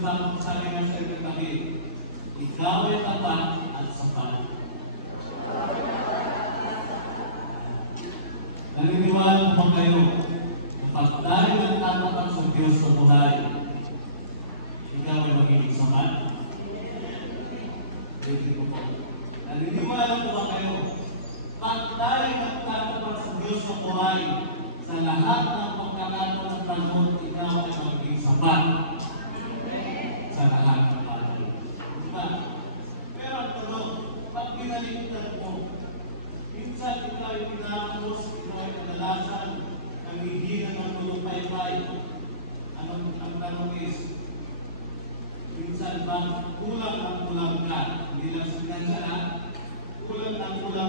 sabi nga sa iyo kami, ikaw ay tapat at sapat. Naniniwala mo kayo, kapag tayo nagtatapat sa Diyos sa buhay, ikaw ay magiging sapat? Naniniwala mo ba kayo, kapag tayo nagtatapat sa Diyos sa buhay, sa lahat ng pagkakataon ng panahon, ikaw ay magiging sapat sa lahat ng bagay. Diba? Pero ang tanong, pag pinalimutan mo, minsan ikaw ay pinakos, ikaw ay kadalasan, nangihingan ng tulong-paypay. Ang tanong is, minsan ba kulang ka? Hindi lang sinansa na, kulang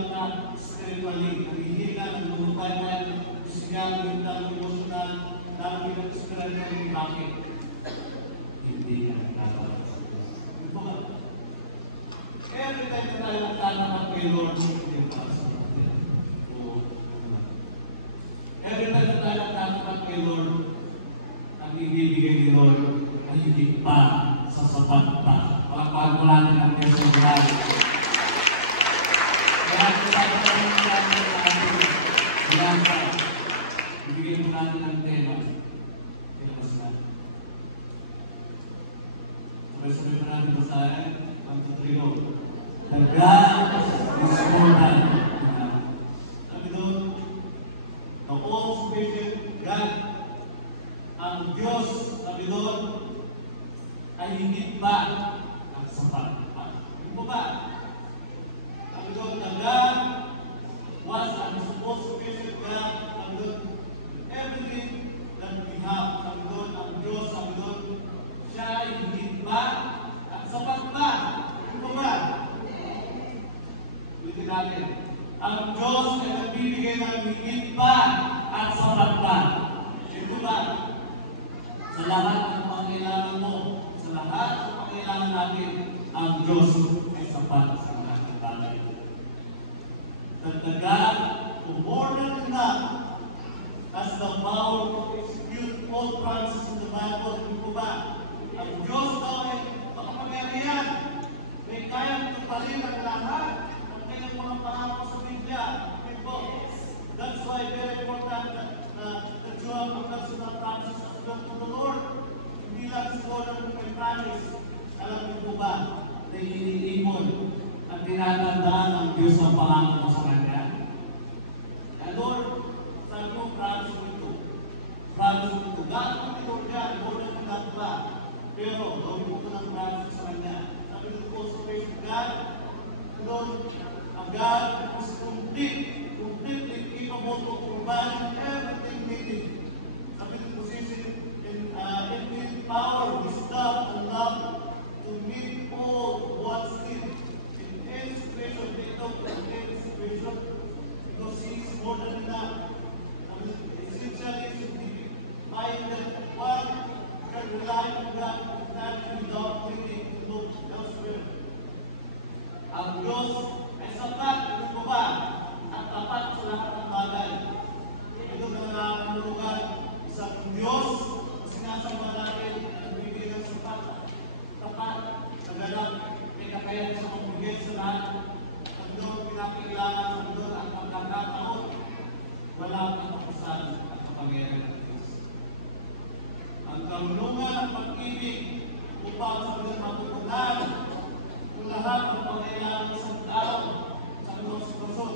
ka spiritually, nangihingan ng tulong-paypay, sinyal, mental, emotional, dami ng spiritually, bakit? Hindi ka nagkakaroon sa Diyos. Every time na tayo nagtatapat kay Lord, hindi pa sa atin. Every time na tayo nagtatapat kay Lord, ang ibibigay ni Lord ay hindi pa sa sapat pa. Pagpapag mo natin ang Diyos ng buhay. Kaya sabi natin sa atin, ibigay mo natin ang tema. Ilabas natin. Sabay-sabay pa natin basahin ang tutrigo. The God is more than enough. Sabi doon, the all-sufficient God, ang Diyos, sabi doon, ay hindi pa ang sapat. Hindi po ba? Sabi doon, the God was an all-sufficient God, sabi doon, everything that we have, sabi doon, ang Diyos, sabi doon, siya ay hindi pa ang sapat pa. Hindi po ba? Ulitin natin. Ang Diyos ay nagbibigay ng higit pa at sapat pa. Ito ba? Sa lahat ng pangailangan mo, sa lahat ng pangailangan natin, ang Diyos ay sapat sa lahat ng bagay. That the God who more than enough has the power to execute all promises in the Bible. Ito ba? Ang Diyos daw ay makapangyarihan. May kayang tuparin ang lahat ng kanyang mga pangako sa Biblia. That's why very important that you have a personal promises as well to the Lord. Hindi lang siguro ng may promise. Alam niyo po ba na iniipon at tinatandaan ng Diyos ang pangako mo sa Kanya? And Lord, sabi mo, promise mo ito. Promise mo ito. Lahat ng ito dyan, more than enough ba? Pero, gawin mo ito ng promise sa Kanya. Sabi mo po sa faith of God, Lord, ang God is completely capable of providing everything needed. Sabi mo po in power, wisdom, and love to meet all what's needed in any situation, in any situation, because He is more than enough. Essentially, it should be minded one can rely on God that without thinking to look elsewhere. Ang Diyos ay sapat, ito po ba? At tapat sa lahat ng bagay. Ito na nanulugan isang Diyos na sinasama natin ang bigay ng sapat. Tapat, kaganap, may kakayahan sa magbigay sa lahat. Ang doon pinakailangan, ang doon ang pagkakataon. Wala kang kapasan at kapangyarihan ng Diyos. Ang kamulungan at pag-ibig upang sa mga matutunan kung lahat ng pangailangan ng isang tao sa anong sitwasyon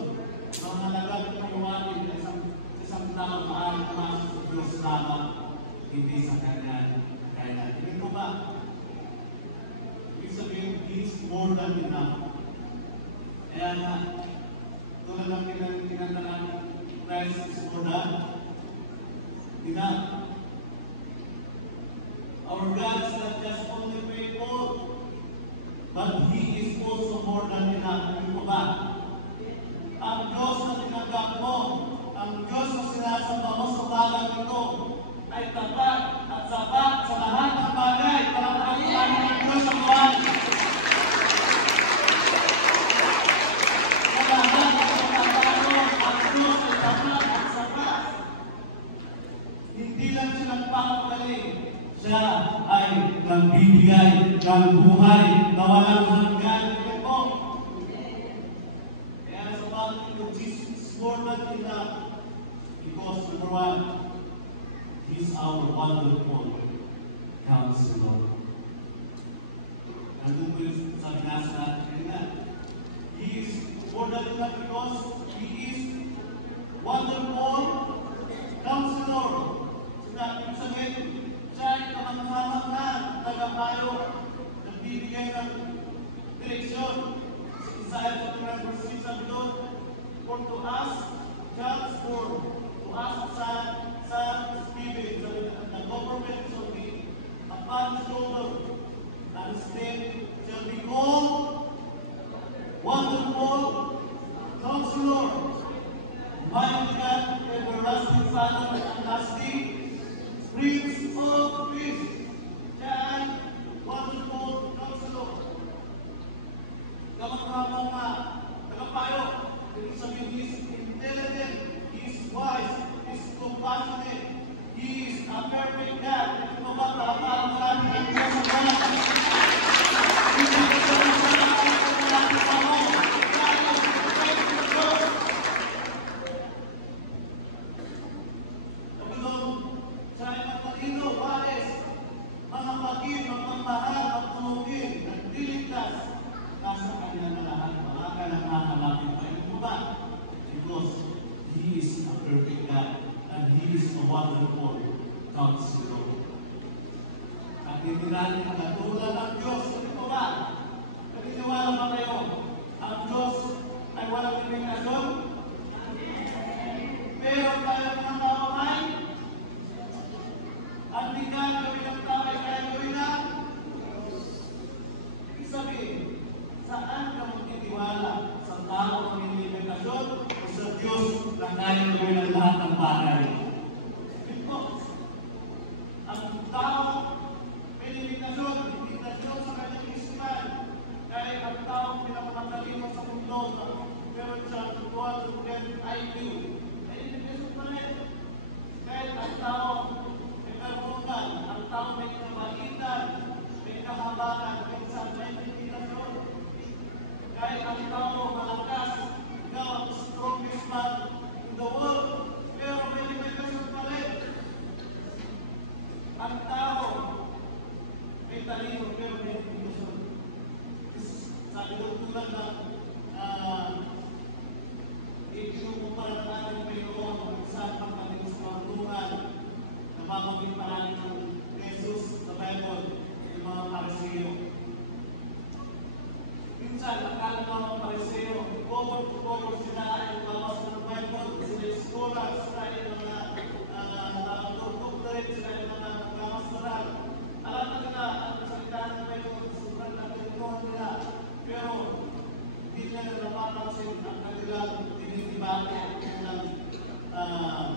na nalagad ng pangawalin ng isang tao maaaring pumasok sa Diyos lamang, hindi sa Kanya kaya natin. Hindi ko ba? Ibig sabihin, He is more than enough. Kaya nga, tulad ng pinandalan, Christ is more than enough. Our God is not just only faithful, but He is also more than enough. Hindi ko ba? Ang Diyos na tinanggap mo, ang Diyos na sinasamba mo sa balang ito, ay tapat at sapat sa lahat ng bagay para makakilala ng Diyos ang buhay. Sa lahat ng pagkakataon, ang Diyos ay tapat at sapat. Hindi lang silang panggaling, Siya ay nagbibigay ng buhay na walang hanggan. Amen po. Kaya sa bagay ko, Jesus is more than enough. Because number one, He is our wonderful Counselor. Nandun po yung sabi nasa natin kanina. He is more than enough because He is wonderful Counselor. Sinabi ko sabihin, siya ay kamanghamanghang tagapayo, nagbibigay ng direksyon. Sa Isaiah 29 verse 6 sabi doon, for to us, God's word, to us sa Spirit, the government shall be upon his shoulder, and his name shall be called Wonderful Counselor, Mighty God, Everlasting Father, Everlasting Prince of Peace. Siya ay Wonderful Counselor. Kamanghamang tagapayo. Ibig sabihin, He is intelligent, He is wise, He is compassionate, He is a perfect God. Ito ba, para marami ng Diyos sa mga. Hindi ko siya marami sa mga. Siya ay matalino, wais, mga pagin, magmamahal, magtulungin, nagdiligtas, nasa kanya na lahat, mga kanang-kanalapin pa. Ito ba? Because He is a perfect God and He is a wonderful Counselor. At hindi natin katulad ng Diyos. Ito ba? Naniniwala ba kayo? Ang Diyos ay walang limitasyon? Pero tayo ng mamamay, ang di ka gawin ang tao ay kaya gawin na. Ibig sabihin, saan ka magtitiwala? Sa tao ang limitasyon o sa Diyos na kaya gawin ang lahat ng bagay? Because ang tao may limitasyon sa kanyang isipan. Kaya ang tao pinakamatalino sa mundo na meron siya 210 IQ. Ay limitasyon pa rin. Kahit ang tao may karunungan, ang tao may kamahitan, may kahabagan, may limitasyon. Kahit ang tao malakas, ikaw ang strongest man in the world, pero may limitasyon pa rin. Ang tao may talino, pero may limitasyon. Sabi doon tulad na ikinukumpara natin ng Panginoon kung saan ang kanyang karunungan na mamaging parang ng Jesus sa Bible, yung mga Pariseo. Minsan, akala ng mga Pariseo, cover to cover sila ay babasa ng Bible, sila yung scholar, sila yung mga doctorate, sila yung mga masteral. Alam na nila ang salita ng Bible, sobrang nakinuha nila. Pero, hindi nila napapansin ang kanilang dinitibate at kanilang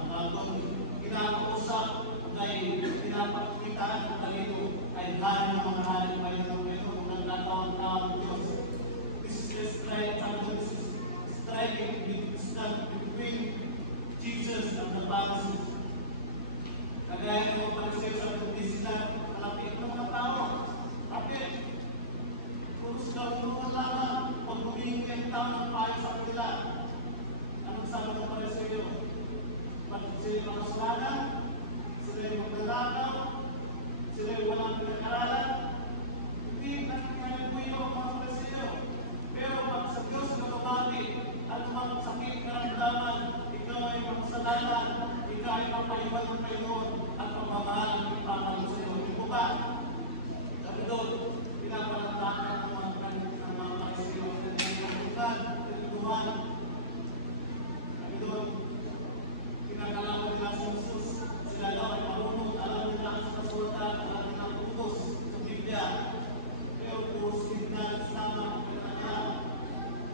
bagong kinakausap ay pinapakita ng talino ay hari ng mga hari ng Panginoon kung nagkataon-taon ng Diyos. This is the striking between Jesus and the Pharisees. Kagaya ng mga Pariseo sa Baptista, kalapit ng mga tao. Kapit, kung sa unungan lamang, pag humingi ang tao ng payo sa kanila, anong sabi ng Pariseo? Pag sila makasalanan, sila yung maglalakaw, sila yung walang pinag-aralan, hindi natin po yung mga Pariseo. Pero pag sa Diyos na lumati, at mga sakit na ramdaman, ikaw ay makasalanan, ikaw ay mapaiwan ng Panginoon at pagmamahal ang ipapalo sa iyo. Hindi po ba? Sabi doon, pinapalantakan ng mga Pariseo na tinitulugan, tinituluhan. Sabi doon, pinagalaman nila sa Jesus, sila daw ay marunong, alam nila ang kasulatan, alam nila ang utos sa Biblia. Pero puros nila sama ang pinagalaman.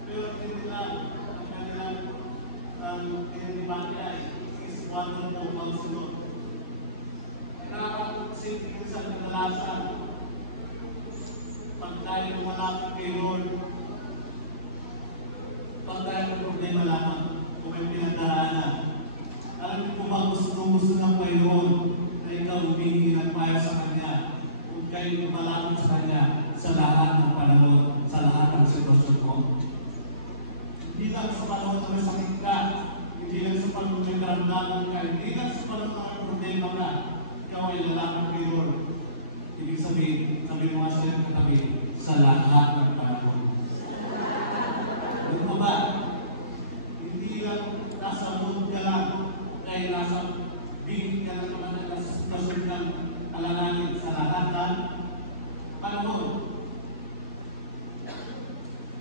Pero hindi nila ang kanilang pinibati ay is wonderful Counselor. Nakakapagsin minsan ng nalasan pag tayo lumalapit kay Lord, pag tayo ng problema lamang kung may pinagdaraanan. Alam niyo po ba gusto ng Panginoon na ikaw humingi ng payo sa Kanya? kayo lumalapit sa Kanya sa lahat ng panahon, sa lahat ng sitwasyon mo. Hindi lang sa panahon na masakit ka, hindi lang sa panahon na karamdaman ka, hindi lang sa panahon na problema ka, ikaw ay lalapit kay Lord. Ibig sabihin, sabi mo nga siya katabi, sa lahat ng panahon. Ano ba? Hindi lang nasa mood ka lang, dahil nasa bigit ka lang naman na nasa sitwasyon kang alalanin sa lahat ng panahon.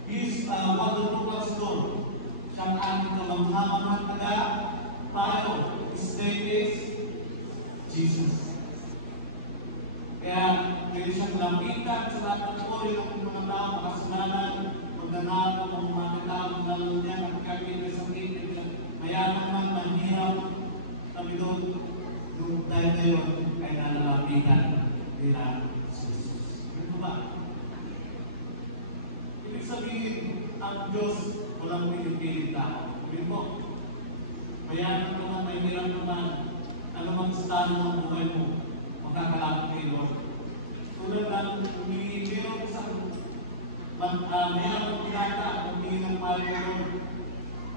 He is a wonderful pastor. Siyang ating kamanghamangang taga-payo. His name is Jesus. Kaya pwede siyang lapitan sa lahat ng uri ng mga tao, makasalanan, magnanakaw ng mga tao, lalo niya, magkakit na sakit, mayaman man, mahirap, kami doon, tayo ngayon, kaya nalalapitan nila Jesus. Ano ba? Ibig sabihin, ang Diyos walang pinipilit tao. Sabihin mo, mayaman ka man, mahirap ka man, anumang estado ng buhay mo, makakalapit kay Lord. Tulad ng meron sa mayroong pinata, humingi ng pari kay Lord.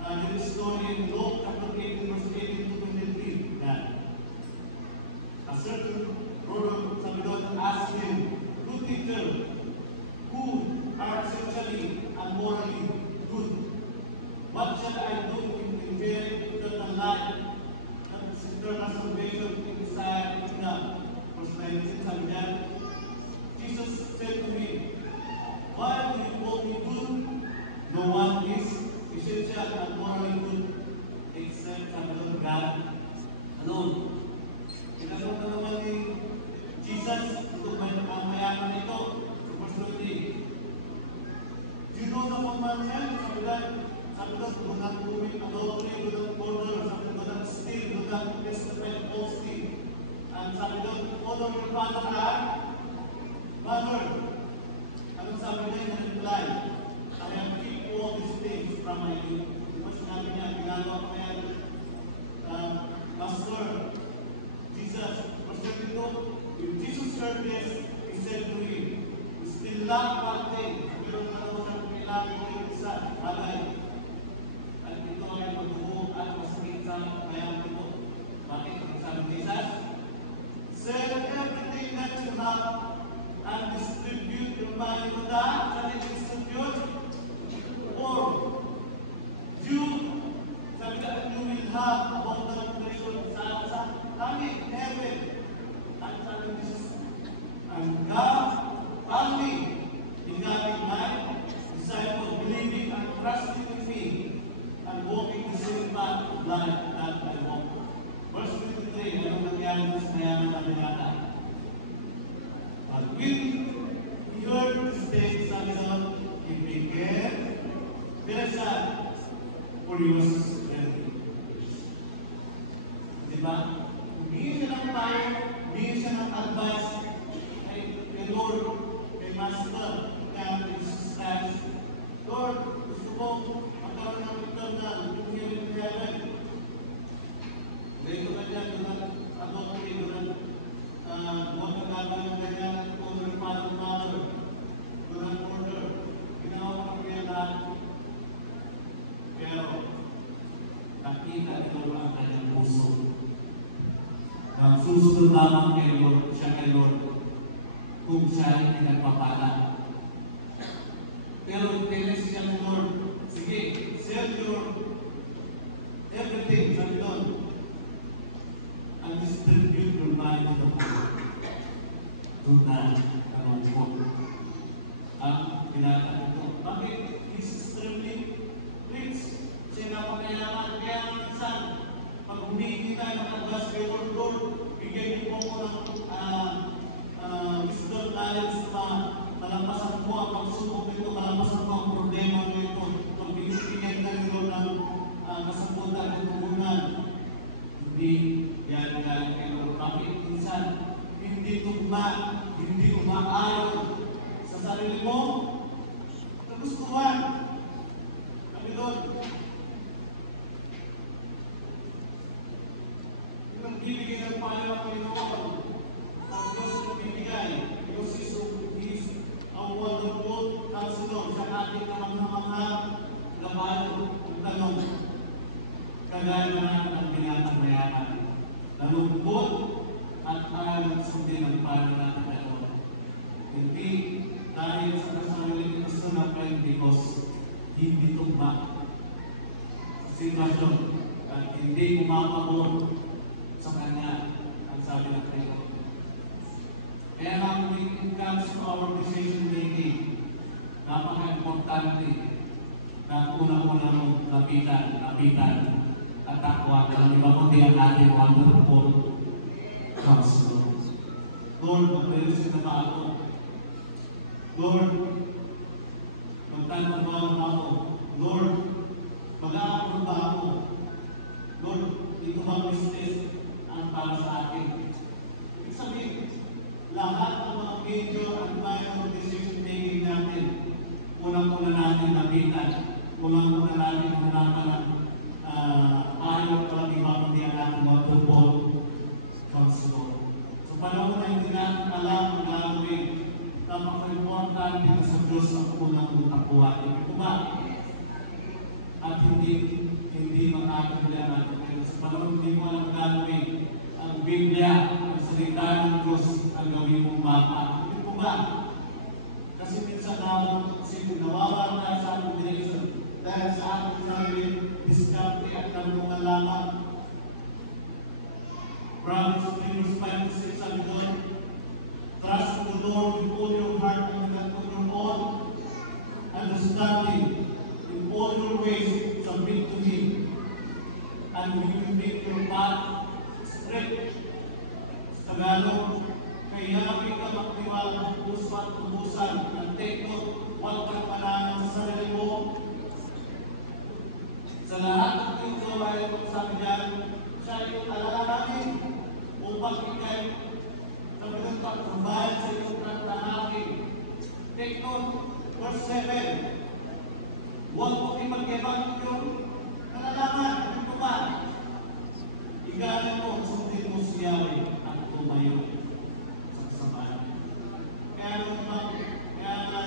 Yung story in Luke, chapter 18, verse 18 to 23. Yan. A certain brother, sabi doon, asked him, "Good teacher, who are essentially and morally good, what shall I do to inherit eternal life?" Eternal salvation in Messiah kingdom. Verse 19, sabi niya, Jesus said to me, "Why do you call me good? No one is essential and morally good except God alone." Tinanong na naman ni Jesus, ito ang mayaman ito, sa verse 20. Do you know the commandment? Sabi doon, do not commit adultery, do not murder, sabi do not steal, do not testify falsely. And sabi doon, honor your father and mother. Anong sabi niya in reply? I have keep all these things from my youth. Diba sinabi niya, ginagawa ko yan, Master Jesus. Verse 22, when Jesus heard this, he said to him, "You still lack one thing." Meron na daw siyang kailangan ko yung isa, bagay. At ito ay magbuo at masakit sa mayang ito. Bakit? Ang sabi ni Jesus, "Sell everything that you have and distribute your money to the distribute, or you, sabi na, you will have abundant treasure sa langit, heaven." At sabi ni Jesus, "And God only regarding my disciple believing and trusting in me and walking the same path of life that I walk." Verse 23, anong nangyari sa mayaman na binata? But when he heard this thing, sabi doon, he became very sad, for he was ready. Diba? Humingi siya ng tayo, humingi siya ng advice kay Lord, kay Master, kay Jesus Christ. Lord, gusto ko magkaroon ng eternal, yung heaven in heaven. Dahil ko kanya, doon adultery, doon huwag ka natin ng ganyan, honor father, mother, doon order. Ginawa ko kaya lahat. Pero, nakita ito ang kanyang puso. Susunod lamang kay Lord, siya kay Lord, kung siya ay pinagpapala. Pero tinis siya ng Lord, sige, sell your everything, sabi doon, and distribute your money to the poor. Doon na ang po. Ang pinatang ito. Bakit? He's extremely rich. Siya napakayaman. Kaya ang minsan, pag humingi tayo ng advice kay Lord, bigay niyo po ko ng wisdom, knowledge na malampasan po ang pagsubok nito, malampasan po ang problema nito. Pag binibigyan na nito ng kasabutan at tugunan, hindi yan galing kay Lord. Bakit? Minsan, hindi tugma, hindi umaayon sa sarili mo, kagustuhan. Kami doon, yung nagbibigay ng payo ang Panginoon, ang Diyos na bibigay, yung si kailangan sundin ang paano natin gano'n. Hindi dahil sa kasariling gusto natin because hindi tugma sa sitwasyon at hindi umapabor sa Kanya ang sabi ng Panginoon. Kaya nga when it comes to our decision making, napaka-importante na unang-una mong lapitan at takwa. Di ba kundi ang ating wonderful Counselor. Lord, mag-realize na ba ako? Lord, magtanong ba ako? Lord, mag-aapon ba ako? Lord, dito ba business ang para sa akin? Ibig sabihin, lahat ng mga major at minor decision making natin, unang-una natin lapitan, unang-una natin hanapan ng ayaw ko lang iba kundi ang ating wonderful Counselor. So panahon na hindi natin alam ang gagawin, napaka-importante na sa Diyos ang unang tapuan. Ito ba? At hindi makakabila natin. Pero sa panahon hindi mo alam gagawin, ang Biblia, ang salita ng Diyos, ang gawin mong mapa. Ito ba? Kasi minsan nawawala tayo sa ating direction dahil sa ating sarili, diskarte at kalungan lamang. Proverbs 3:5-6 sabi doon, trust in the Lord with all your heart and not with your own understanding. In all your ways, submit to Him, and He will make your path straight. Sa Tagalog, kaya ka magtiwala ubusan at take note, huwag kang mananang sa sarili mo. Sa lahat ng ito ay sabi dyan, siya yung alalahanin upang ikay sabi ng pagkabayan sa iyong kantanakin. Take note, verse 7, huwag mo ipag-ibang yung nalalaman, ito ba? Igalan mo, sundin mo si Yahweh at tumayo sa kasabayan. Kaya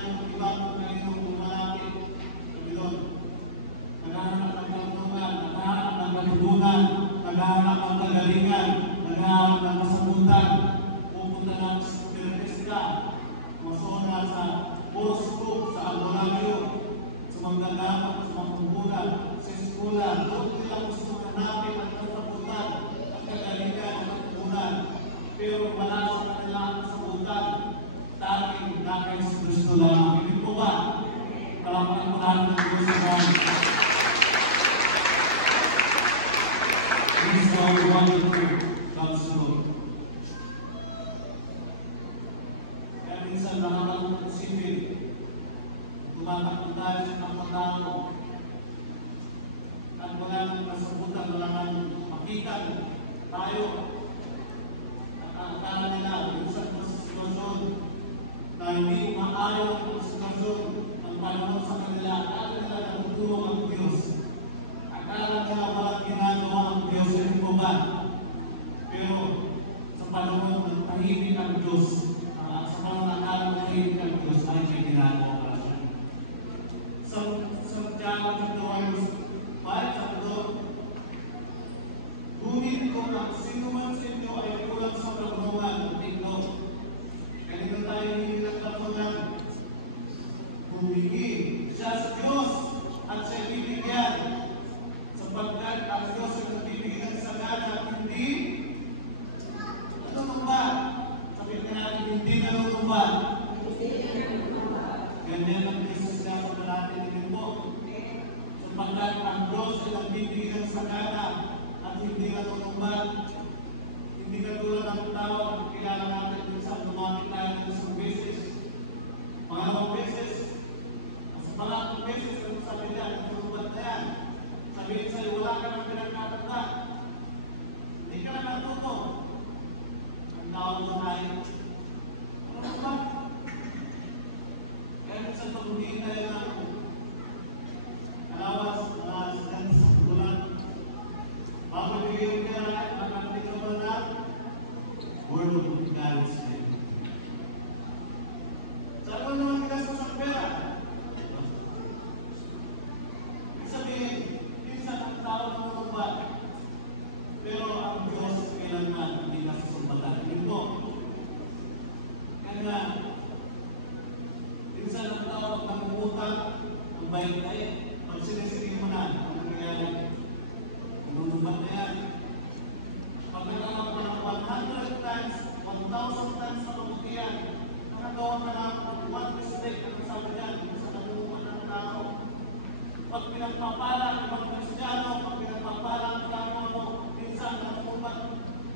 yung ibang Panginoon lumalapit, sabi doon, naghahanap ng kalungan, naghahanap ng katutunan, naghahanap ng kagalingan, naghahanap ng masabutan, pupunta ng spiritistka, masona sa horoscope, sa alboragyo, sa magdadamag, sa magkukunan, sa eskulan, doon nila gusto hanapin ang kasabutan, ang kagalingan, ang katutunan, pero wala sa kanila ang kasabutan, dahil dahil sa Kristo lang. Hindi po ba? Kalaman mo natin ang Diyos sa mga This is our wonderful Counselor. Kaya minsan nakakang isipin, tumatakot tayo sa kapatamo, at wala nang kasabutan, wala nang makita tayo. At ang akala nila, minsan sa sitwasyon na hindi maayaw ang sitwasyon ng panahon sa kanila, akala nila natutulong ang Diyos. Akala nila walang ginagawa ang Diyos sa ito ba? Pero sa panahon ng tahimik ang Diyos, sa panahon ng akala ng tahimik ang Diyos, ay may ginagawa para siya. Sa Santiago chapter 1, sabi doon, ngunit kung ang sino man sa inyo ay kulang sa karunungan, ito, kanina tayo hindi ng karunungan, humingi siya sa Diyos at siya bibigyan, sapagkat ang Diyos ay nagbibigay ng sagana at hindi nanunumba. Sabihin ka natin, hindi nanunumba. Ganyan ang Jesus na sa natin din mo. Sapagkat ang Diyos ay nagbibigay ng sagana at hindi nanunumba. Hindi katulad ng tao ang kilala natin minsan lumapit tayo ng isang beses. Pangalawang beses. Sa pangalawang beses, ang sabi niya, nanunumba na yan. Sabihin sa'yo, wala ka ng pinagkatanda. Hindi ka na natuto. Ang tawag mo tayo. Ano ba? Kaya minsan pag-uliin tayo ng alawas, mga asistente sa putulan. Bago bigyan ka na, makakapit ka ba na? Word of God sa'yo. Saan mo naman kinastos ang pera? Ibig sabihin, ang tao ng mga pero ang Diyos kailangan hindi nasusumbatan. Yun po, 1,000 times na kabutihan. Nakagawa ka na one mistake, ang sabi niyan, sa nabubuan ng tao. Pag pinagpapala ng mga Kristiyano, pag pinagpapala ang tao mo, minsan nakukuman.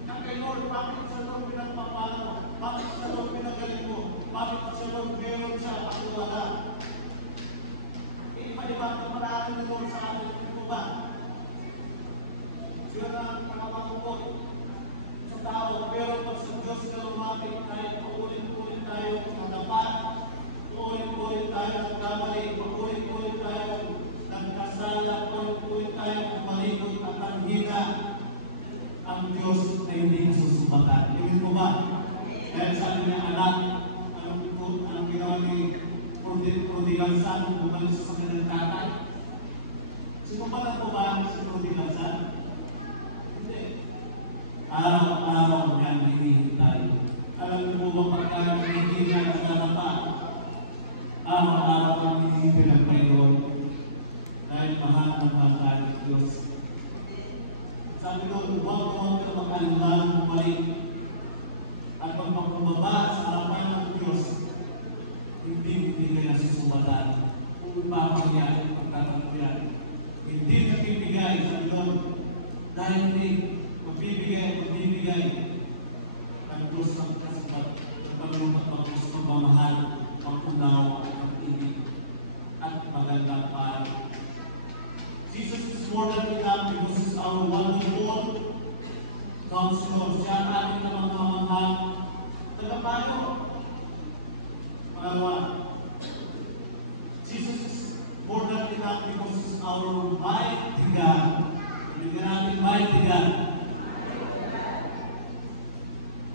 Ang kay Lord, bakit sa Lord pinagpapala mo? Bakit sa Lord pinagaling mo? Bakit sa Lord meron siya at wala? Iba-iba ang paraan ni Lord sa atin. Ito ba? Yun ang pangapangupot sa tao. Pero pag sa Diyos na lumapit tayo, paulit-ulit tayo ang dapat. Paulit-ulit tayo ang kamali. Paulit-ulit tayo nagkasala. Paulit-ulit tayo ang malikot at ang hina. Ang Diyos ay hindi nasusumbatan. Yun mo ba? Dahil sabi niya, anak, anong ginawa ni Prodigal Son nung bumalik sa kanyang tatay? Sinumpatan po ba si Prodigal Son? Hindi. Araw-araw niya hinihintay. Alam niyo po ba pagka hindi niya nagkatapat? Araw-araw ang hinihintay ng Panginoon dahil mahal ng mahal ng Diyos. Sabi doon, huwag ka mag-alinlan bumalik at pagpapababa sa harapan ng Diyos, hindi kayo nasusumbatan. Kung ipapagyan, pagkakagyan, hindi nakibigay sa doon dahil hindi magbibigay ang Diyos ng kasabat ng Panginoon at gusto mamahal, ang-unaw, ang-ibig at magandang para. Jesus is more than enough because He is our wonderful counselor. Siya ang ating namamahal. Tagapayo. Pangalawa, Jesus is more than enough because He is our mighty God. Bigyan natin mighty God.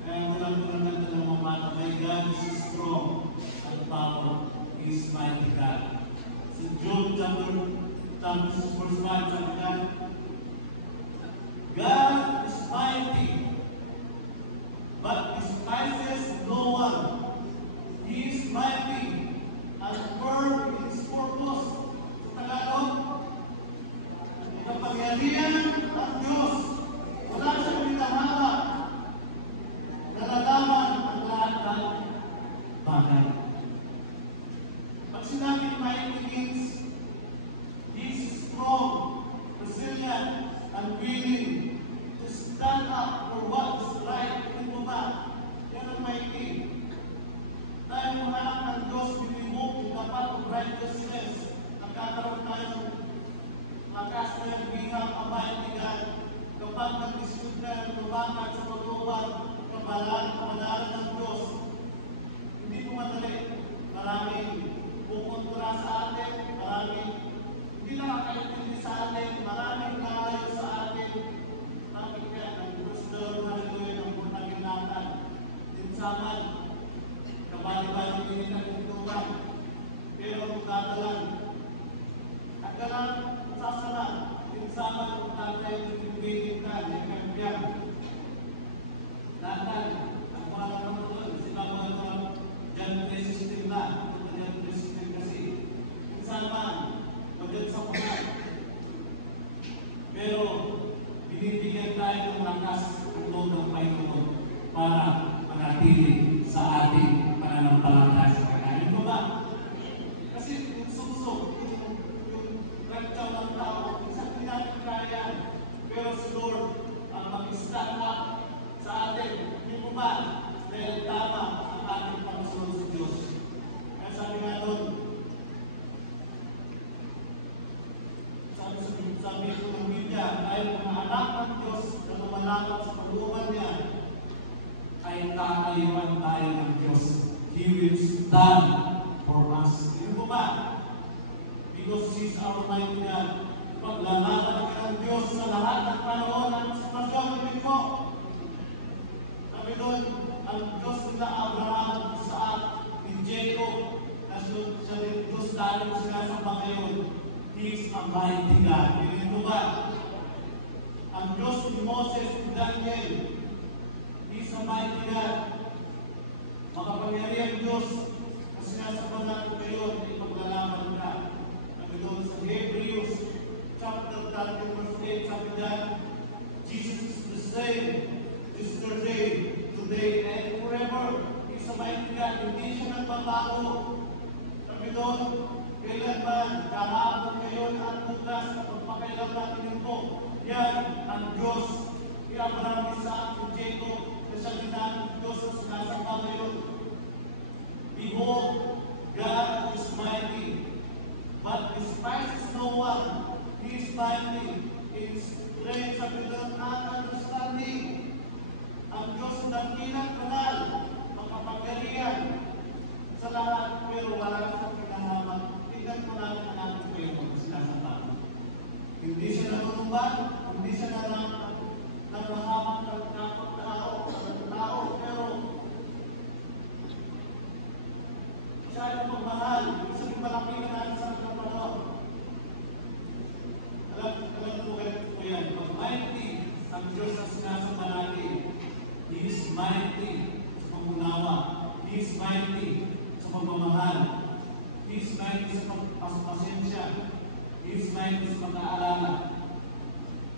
Kaya walang tulad ng mga mata, my God is strong and power. He is mighty God. Sa Job chapter verse 5, sabi niya, God is mighty, but despises no one. He is mighty and firm in His purpose. Sa Tagalog, ang kapangyarihan ng Diyos, wala siyang minahaba, nalalaman ang lahat ng bagay. Pag sinabing mighty means, He is strong, resilient, and willing to stand up for what is right. Ito ba? Yan ang mighty. Dahil mga anak ng Diyos, binimog yung dapat of righteousness. Nagkakaroon tayo ng lakas na yung bihang kabaitigan. Kapag nag-isip na yung lumakan sa paglupan, kabalaran ng Diyos, hindi ko madali. Maraming pupuntura sa atin, maraming hindi nakakaintindi sa atin, maraming nalayo sa atin. Bakit kaya ang gusto hallelujah ng punagin natin? Dinsaman, kabali-bali din ang pintuan. Pero magdadalan. Nagdalan, sasalan. Dinsaman, kung tatay yung pinibigin ka, yung kampiyan. Tatay, ang mga naman doon, sinabuhan doon, John 3:16 na. John 3:16 kasi. Dinsaman, pagkat sa mga. Pero, binibigyan tayo ng lakas ulo ng Panginoon para manatili sa ating pananampalataya sa Kanya. Yun ba? Kasi yung suso, yung ragtaw ng tao, isang pinatid kaya. Pero si Lord ang mag-stand up sa atin. Yun ba? Dahil tama ang ating pagsunod sa Diyos. Kaya sabi nga doon, sabi ko ng Biblia, dahil mga anak ng Diyos na lumalakad sa pagluban niya, ay kakaliwan tayo ng Diyos. He will stand for us. Yun po ba? Because He is our mighty God. Paglalakad ka ng Diyos sa lahat ng panahon ng sitwasyon ng ko. Sabi doon, ang Diyos nila Abraham, Isaac, ni Jacob, na siya rin Diyos dahil sinasamba ngayon. He is a mighty God. Yun po ba? Ang Diyos ni Moses, ni Daniel, He is a mighty God. Makapangyarihan Diyos na sinasamba natin ngayon, ay maglalaman ka. Sabi doon sa Hebrews, chapter 13, verse 8, sabi dyan, Jesus is the same yesterday, today, and forever. Lord is a mighty God. Hindi siya nagbabago. Sabi doon, kailanman, kahapon ngayon at bukas, at magpakailan natin ito. Yan ang Diyos. Ni Abraham, Isaac, at Jacob, na siya ginamit Diyos sa sinasamba ngayon. Behold, God is mighty, but despises no one. He is mighty in strength, sabi doon, at understanding. Ang Diyos na pinagkanal, makapangyarihan sa lahat, pero wala sa pinahamak. Tingnan mo natin ang ating Panginoon na sinasamba. Hindi siya nanunumban, hindi siya nanghahamak ng kapag-tao, pero siya ay pagmahal. Isang malaki na natin sa kapanaw. Alam mo po yan, pag mighty ang Diyos na sinasamba natin, He is mighty sa pag-unawa. He is mighty sa pagmamahal. He is mighty sa pagpasensya. He is mighty sa pag-aalala.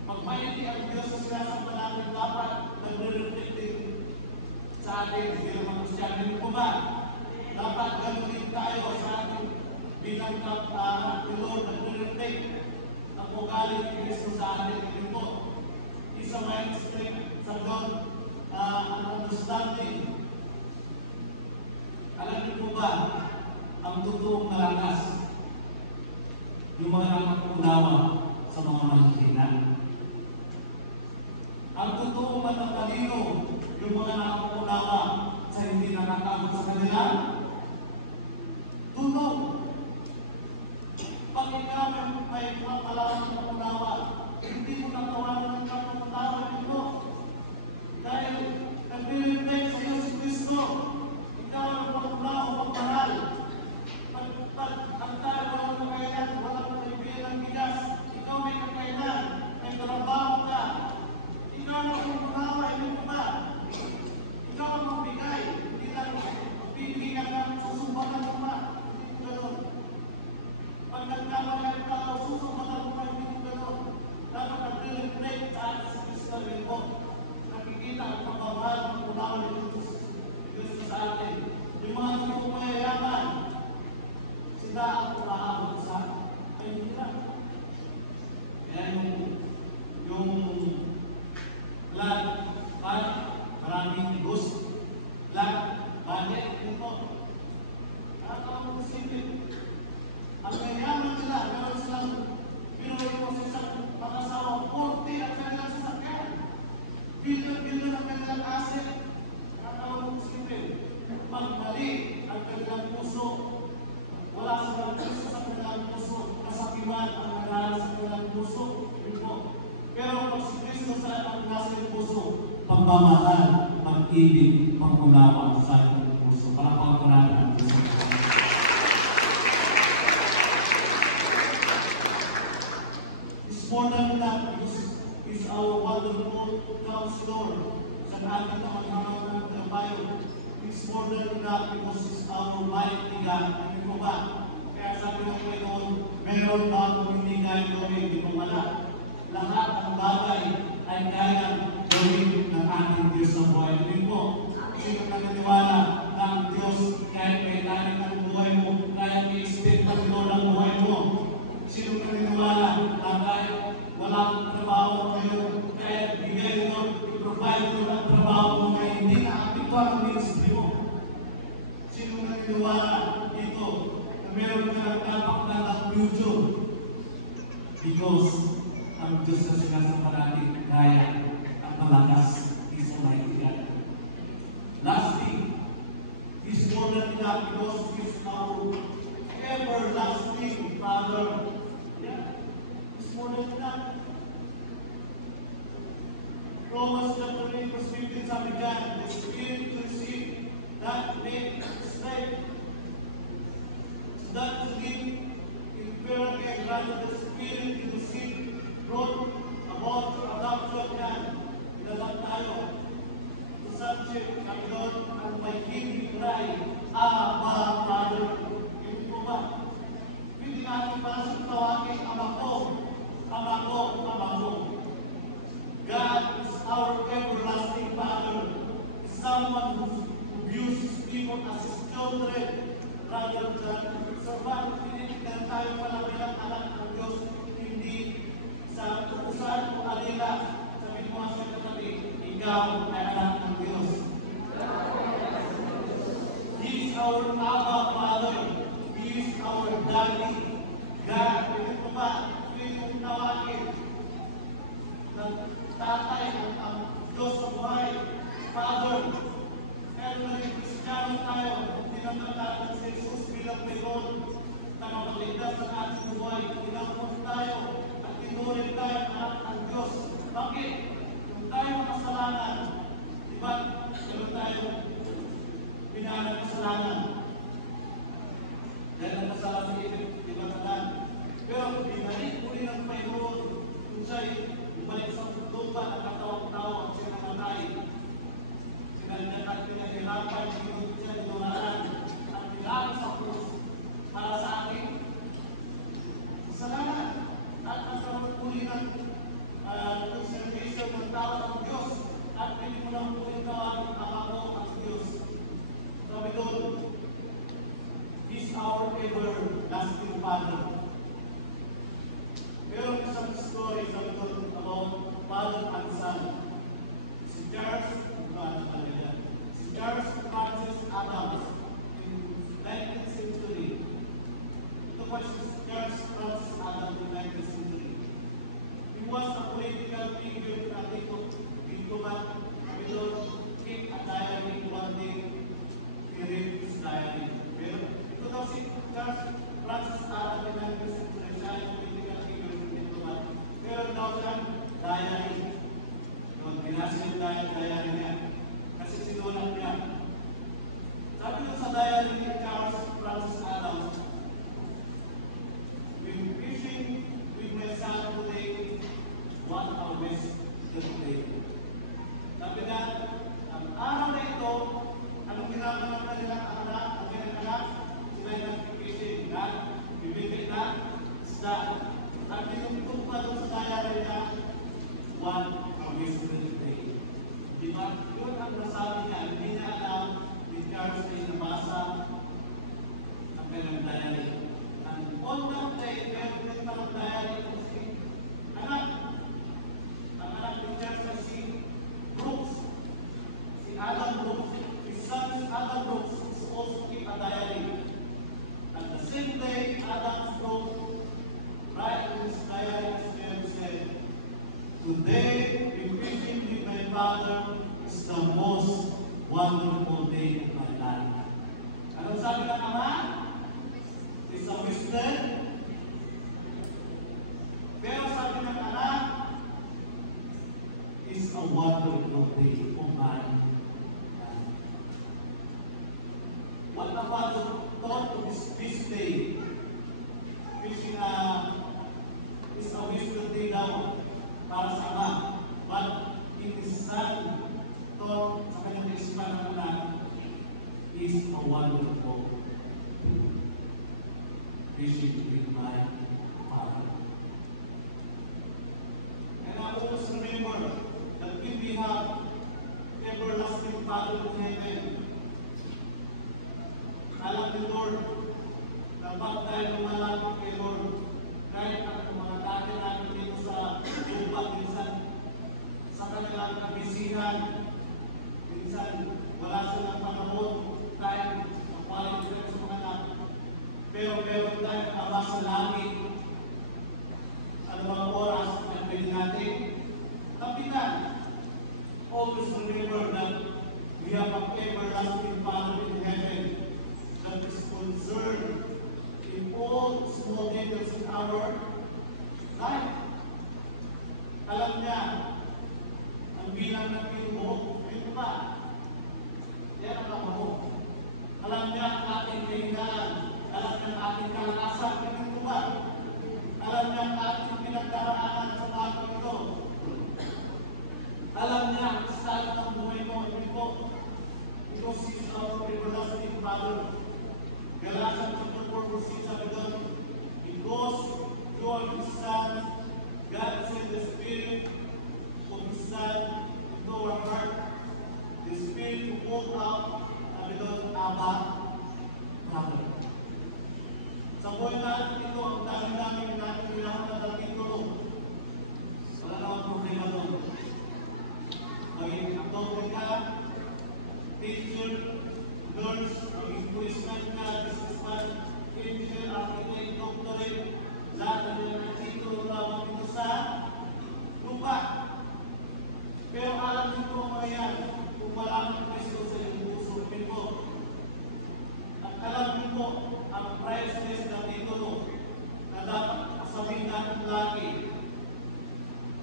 Pag mighty ang Diyos na sinasamba natin, dapat nagre-reflect din sa atin bilang mga Kristiyano. Po ba? Dapat gano'n tayo sa ating bilang kapatahan ni Lord, nagre-reflect ang ugali ni Kristo sa atin. Ito po, isa mighty strength sa God, ang understanding. Alam niyo po ba, ang totoong malakas, yung mga nakakaunawa sa mga mahihina. Ang totoong matatalino, yung mga nakakaunawa sa hindi nakakaabot sa kanila. Tunog. Pag ikaw may kapalaran ng kaunawa, hindi mo natawanan ng kapalaran nito. Dahil nag-reflect sa iyo si Kristo. Ikaw ang pag-unawa o pagparal. Pag ang tayo walang kakayanan, walang kaibigan ng bigas, ikaw may kakayanan, may trabaho ka. Ikaw ang pag-unawa, hindi mo ba? Ikaw ang magbigay, hindi lang bibigyan ng susumbatan mo ba? Hindi mo gano'n. Pag nagkamali ka, susumbatan mo ba? Hindi mo gano'n. Dapat nag-reflect sa atin sa Kristo rin mo. Nakikita ang pagmamahal ng unawa ni Kristo sa atin. Yung mga hindi mo mayayaman, sila ang umaabot sa kahihirap. Kaya yung lahat, maraming gusto, lahat, budget, ito. Nakakaw mo isipin. Ang mayayaman nila, meron silang binuhin mo sa isang mag-asawa, 40 ang kanilang sasakyan. Bilyon ang kanilang asset. Nakakaw mo isipin. Magmali ang kanilang puso. Wala silang puso sa kanilang puso. Kasakiman ang nangyari sa kanilang puso. Pero kung si Kristo sa ang nasa puso, pagmamahal, pag-ibig, pag-unawa sa kanilang puso. Para pag-unawa ang puso. It's more than that. It's our wonderful counselor. Sa atin na maghanap ng trabaho. It's more than that because it's our mighty God. Hindi mo ba? Kaya sabi ng Panginoon, meron na akong hindi kaya gawin, di mo wala. Lahat ng bagay ay kayang gawin ng ating Diyos sa buhay. Hindi po, sino naniniwala na ang Diyos kahit may tanin ang buhay mo, kaya may extend ang Lord ang buhay mo. Sino naniniwala na kahit walang trabaho kayo, kaya bigay mo, i-provide mo ng trabaho mo na hindi na-apito ang ministry mo. Sino naniniwala dito na meron ka ng kapakta ng future? Because ang Diyos na sinasamba natin, kaya at malakas, is Almighty God. Lastly, He's more than that because He's our everlasting Father. Yeah, He's more than that. Romans chapter 8 verse 15 sabi dyan, the Spirit to receive that made straight. That to live in purity and rather the Spirit to receive brought about to adoption yan. Inalang tayo. The subject, ang Lord, ang may hindi cry, Abba, Father. Hindi po ba? Hindi natin parang tawagin, Ama ko, Ama ko, Ama ko. God is our everlasting Father. Is someone who views people as His children, rather than servant. Tinitignan tayo pala bilang anak ng Diyos, hindi sa utusan o alila. Sabi mo sa katabi, ikaw ay anak ng Diyos. He is our Abba Father. He is our Daddy. God, pwede mo ba? Pwede mong tawagin ng tatay, ang Diyos sa buhay, Father. Kaya naging Kristiyano tayo, tinatalagan si Jesus bilang Panginoon na mapagligtas ng ating buhay. Tinapos tayo at tinurin tayo anak ng Diyos. Bakit? Kung tayo makasalanan, di ba, meron tayo pinanang kasalanan. Dahil ang kasalanan sa ibig, di ba kanan? Pero binalik muli ng Panginoon kung siya'y bumalik sa lupa at katawang-tao at siya namatay. Sinanyakan pinahirapan, sinunod siya dinuraan at nilalang sa krus para sa akin. Kasalanan at nasa muli ng conservation ng tao ng Diyos at pwede mo lang muli tawagin ang ako ang Diyos. Sabi doon, He's our everlasting Father. Meron isang story sabi doon about Father and Son. Si Charles Francis Adams in 19th century. Ito po si Charles Francis Adams in 19th century. He was a political figure na dito ba sabi doon, keep a diary one day, he read his diary. Pero ito daw si Charles Francis Adams in 19th century, siya yung political figure dito ba. Pero daw siya diary. Binasin yung diary niya. Kasi sinulat niya. Sabi ko sa diary ni Charles Francis Adams, when fishing with my son today, what a waste today. Sabi na, ang araw na ito, anong ginagawa ng kanilang anak, ang kanilang sila yung nag-fishing, bibigay na isda. At pinutong pa doon sa diary niya, what a waste today. Di ba? Yun ang nasabi niya, hindi niya alam ni Charles ay nabasa ang kanyang diary. Ang on that day, meron din pa ng diary kung si anak. Ang anak ni Charles ay si Brooks. Si Adam Brooks. His son is Adam Brooks who also keep a diary. At the same day, Adam Brooks, right in his diary, said, today, in fishing with my father is the most wonderful day of my life. Anong sabi ng ama? It's a wisdom. Pero sabi ng anak, it's a wonderful day of my life. What the father thought of this day? Fishing is a wisdom day daw para sa ama. But in his son, thought sa kanyang isipan ng anak, is a wonderful fishing with my father. And I always remember that when we have everlasting Father in heaven, alam ni Lord, na pag tayo lumalapit kay Lord, kahit ang mga dati natin dito sa lupa, minsan sa kanilang kabisihan, minsan wala silang panahon, tayo ang quality sa mga anak. Pero meron tayo ama sa langit, ano mga oras na pwede natin. Kapitan, always remember that we have an everlasting Father in heaven that is concerned in all small details in our life. Alam niya ang bilang ng pinubuhok. Ito ba? Yan ang kabuhok. Alam niya ang ating kailangan. Alam niya ang ating kalakasan. Ito ba? Alam niya ang ating pinagdaraanan sa mga ito. Alam niya ang style ng buhay mo. Ito po. Because He is our everlasting Father. Galatians chapter 4 verse 6 sabi doon, because you are His Son, God sent the Spirit of His Son into our heart. The Spirit who called out, sabi doon, Abba, Father. Sa buhay natin ito, ang dami-dami natin kailangan na titulo. Wala namang problema doon. Maging doktor ka, teacher, nurse, maging policeman ka, businessman, engineer, architect, doctorate, lahat ng mga titulo lamang ito sa lupa. Pero alam niyo po mga yan, kung wala ang Kristo sa iyong puso, po. At alam niyo po, ang priceless na titulo na dapat sabihin natin lagi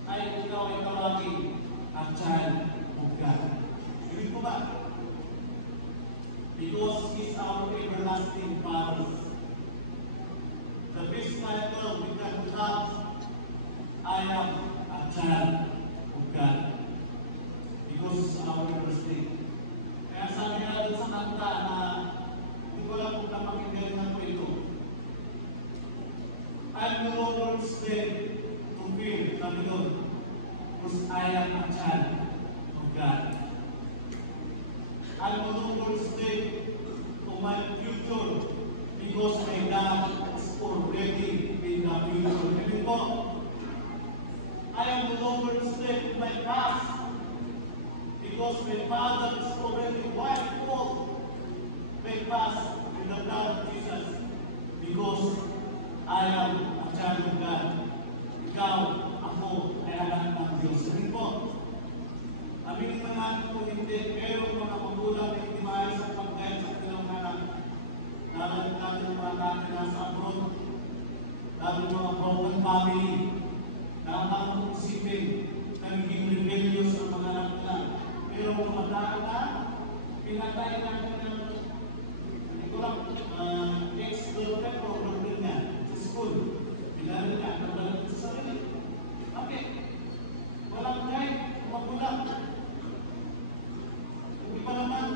ay ikaw ay tawagin ang child of God. Ibig po ba? Because He is our everlasting Father. The best title we can have, I am a child of God. Because it's our everlasting. Kaya sabi nga doon sa kanta na hindi ko lang kung napakinggan ko ito. I'm no longer slave to fear, sabi doon. Because I am a child of God. I'm no longer slave to my future because my God is already in the future. Sabi po, I am no longer slave to my past because my Father is already wiped off my past in the blood of Jesus. Because I am a child of God. Ikaw, ako, ay anak ng Diyos. Sabi po, aminin mo natin kung hindi, pero mga magulang na hindi maayos ang pagkain sa kanilang anak. Lalo natin ang mga natin nasa abroad, lalo mga broken family, na ang isipin, nagiging rebellious sa mga anak na. Pero mga tao na, pinatay natin ng, hindi ko lang, ex-girlfriend o girlfriend niya sa school. Pinalo niya, nagdalag sa sarili. Okay. Walang kahit magulang. Hindi pa naman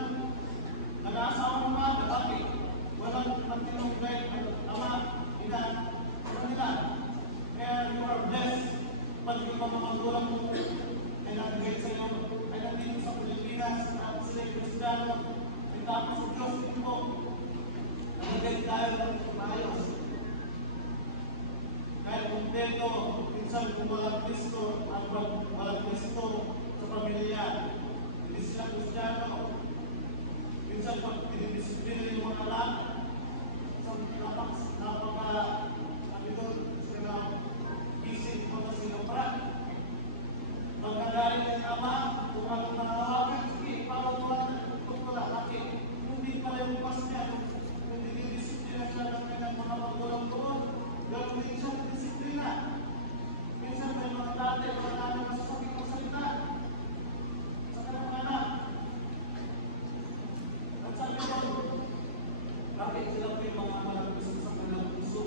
nag-aasawa ng mga bakit? Walang matinong kahit ama, ina, ano nila? Kaya you are blessed. Pag yung mga magulang mo ay nag-get sa iyo, ay nandito sa Pilipinas, at sila Kristiyano, ay tapos sa Diyos dito po. Nag-get tayo ng maayos. Kahit kumpleto, minsan kung walang Kristo, at walang Kristo sa pamilya, hindi sila Kristiyano. Minsan pag dinidisiplina yung mga anak, sabi doon, sila isip mo na sila para. Pagkagaling ng ama, kung anong nangawakan, sige, parang wala, bakit? Hindi pala yung pas niya, kung dinidisiplina siya ng kanyang mga magulang doon, gano'n din siya ng disiplina. Minsan may mga dati, mga dati masasabi kong salita sa kanyang anak. At sabi ko, bakit sila po yung mga malagpis sa kanyang puso?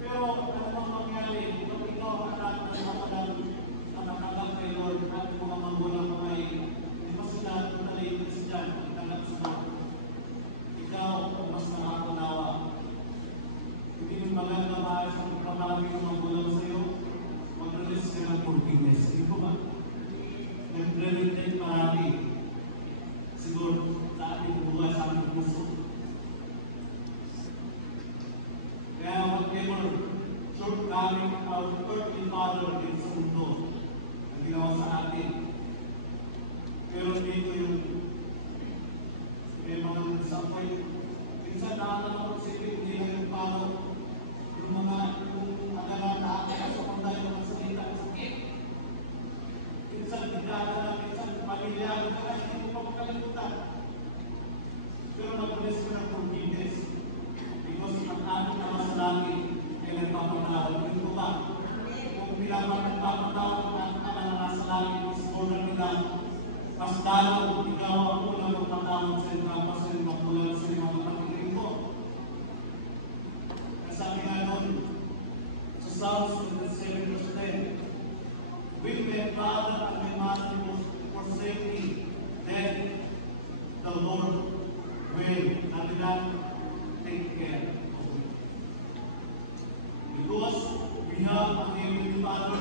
Pero ano bang mangyari? Kung ikaw ang anak ng mga nakagang kay Lord at mga magulang mo ay di ba sila tunay Christian ang tagang sunod? Ikaw ang mas nakakaunawa. Hindi yung maganda maayos ang pagkamarami ng magulang sa iyo, mag-release ka ng forgiveness. Hindi ko ba? Nag-relate marami. Siguro sa ating buhay, sa ating puso. Kaya whatever shortcoming our earthly father din sa mundo ang ginawa sa atin. Pero dito yung may mga disappoint. Minsan nakakalaman ko sila hindi lang yung palo. Yung mga agalan na akin sa panday ng salita ng sakit. Minsan bigala na, minsan pamilyado ka na, hindi mo pa makalimutan. Pero nag-release ka ng forgiveness. Because ang ating naman sa langit ay nagpapatawad. Hindi ko ba? Kung bilang nagpapatawad ang ating naman na nasa langit, mas order nila, mas lalo, ikaw ang unang magpatawad sa inyo, tapos sa inyo, magulang sa inyo, mga pakikinig mo. Sabi nga doon, sa Psalms 27 verse 10, when my father and my mother forsake me, then the Lord will not take care of me. Because we have a heavenly Father